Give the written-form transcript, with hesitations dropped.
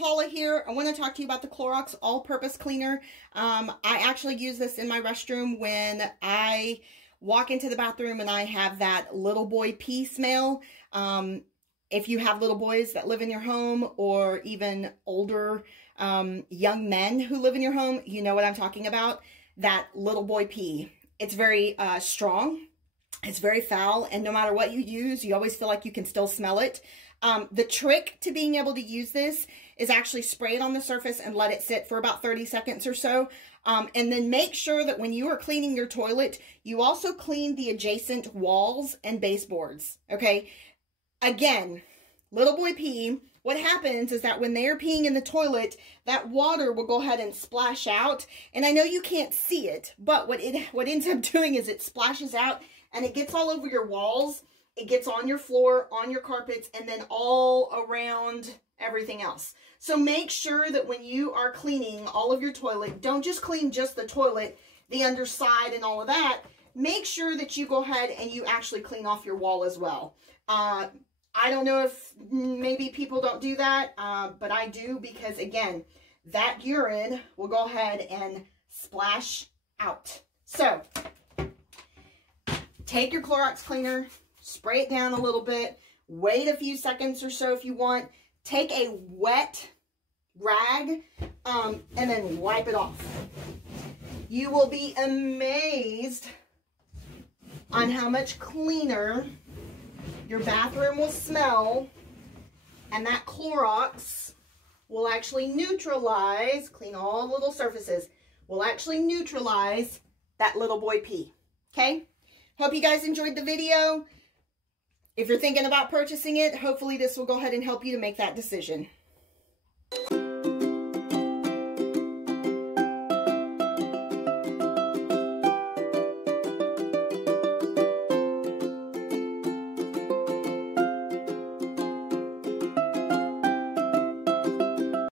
Paula here. I want to talk to you about the Clorox all-purpose cleaner. I actually use this in my restroom when I walk into the bathroom and I have that little boy pee smell. If you have little boys that live in your home, or even older young men who live in your home, you know what I'm talking about. That little boy pee. It's very strong. It's very foul, and no matter what you use, you always feel like you can still smell it. The trick to being able to use this is actually spray it on the surface and let it sit for about 30 seconds or so. And then make sure that when you are cleaning your toilet, you also clean the adjacent walls and baseboards, okay? Again, little boy pee, what happens is that when they're peeing in the toilet, that water will go ahead and splash out. And I know you can't see it, but what ends up doing is it splashes out and it gets all over your walls. It gets on your floor, on your carpets, and then all around everything else. So make sure that when you are cleaning all of your toilet, don't just clean just the toilet, the underside and all of that. Make sure that you go ahead and you actually clean off your wall as well. I don't know if maybe people don't do that, but I do, because again, that urine will go ahead and splash out. So take your Clorox cleaner, spray it down a little bit, wait a few seconds or so if you want, take a wet rag, and then wipe it off. You will be amazed on how much cleaner your bathroom will smell, and that Clorox will actually neutralize, clean all the little surfaces, will actually neutralize that little boy pee, okay? Hope you guys enjoyed the video. If you're thinking about purchasing it, hopefully this will go ahead and help you to make that decision.